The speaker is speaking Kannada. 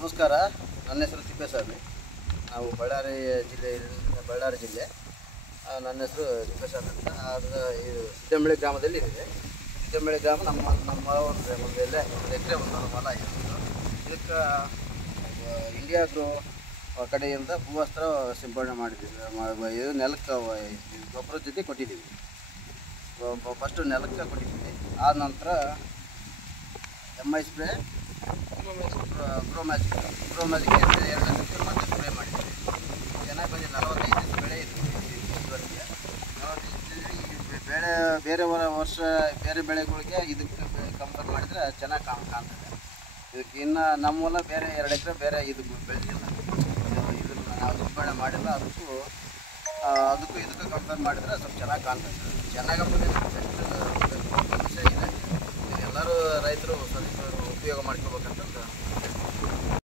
ನಮಸ್ಕಾರ, ನನ್ನ ಹೆಸರು ತಿಪ್ಪೇಸ್ವಾಮಿ. ನಾವು ಬಳ್ಳಾರಿ ಜಿಲ್ಲೆ. ನನ್ನ ಹೆಸರು ತಿಪ್ಪೇಸ್ವಾಮಿ ಅಂತ. ಅದು ಇದು ಸಿದ್ದಂಬಳಿ ಗ್ರಾಮದಲ್ಲಿ ಇದೆ. ಸಿದ್ದಂಬಳಿ ಗ್ರಾಮ ನಮ್ಮ ಹೊಲದಲ್ಲೇ 1 ಎಕರೆ ಹೊಲ ಇದೆ. ಇದಕ್ಕೆ ಇಂಡಿಯಾ ಗ್ರೋ ಕಡೆಯಿಂದ ಭೂವಸ್ತ್ರ ಸಿಂಪಡಣೆ ಮಾಡಿದ್ದೀವಿ. ಇದು ನೆಲಕ್ಕೆ ಗೊಬ್ಬರದ ಜೊತೆ ಕೊಟ್ಟಿದ್ದೀವಿ. ಫಸ್ಟು ನೆಲಕ್ಕೆ ಕೊಟ್ಟಿದ್ದೀವಿ. ಆದ ನಂತರ MI ಸ್ಪ್ರೇ, ಗ್ರೋ ಮ್ಯಾಜಿಕ್ 2 ಮತ್ತೆ ಸ್ಪ್ರೇ ಮಾಡಿದ್ದೀವಿ. ಚೆನ್ನಾಗಿ ಬಂದಿದೆ. 45 ದಿವಸ ಬೆಳೆ ಇತ್ತು ಇದುವರೆಗೆ. 45 ಬೆಳೆ ಬೇರೆ ವರ್ಷ ಬೇರೆ ಬೆಳೆಗಳಿಗೆ ಇದಕ್ಕೆ ಕಂಪೇರ್ ಮಾಡಿದರೆ ಚೆನ್ನಾಗಿ ಕಾಣ್ತದೆ. ಇದಕ್ಕೆ ಇನ್ನು ನಮ್ಮ ಹೊಲ ಬೇರೆ 2 ಎಕರೆ ಬೇರೆ ಇದು ಬೆಳೆದಿಲ್ಲ. ಇದನ್ನು ನಾವು ಸಿಂಪಡಣೆ ಮಾಡಿಲ್ಲ. ಅದಕ್ಕೂ ಇದಕ್ಕೂ ಕಂಪೇರ್ ಮಾಡಿದರೆ ಸ್ವಲ್ಪ ಚೆನ್ನಾಗಿ ಕಾಣ್ತದೆ. ಚೆನ್ನಾಗಿ ವಿಷಯ ಇದೆ. ಎಲ್ಲರೂ ರೈತರು ಸ್ವಲ್ಪ ಉಪಯೋಗ ಮಾಡ್ಕೋಬೇಕಂತ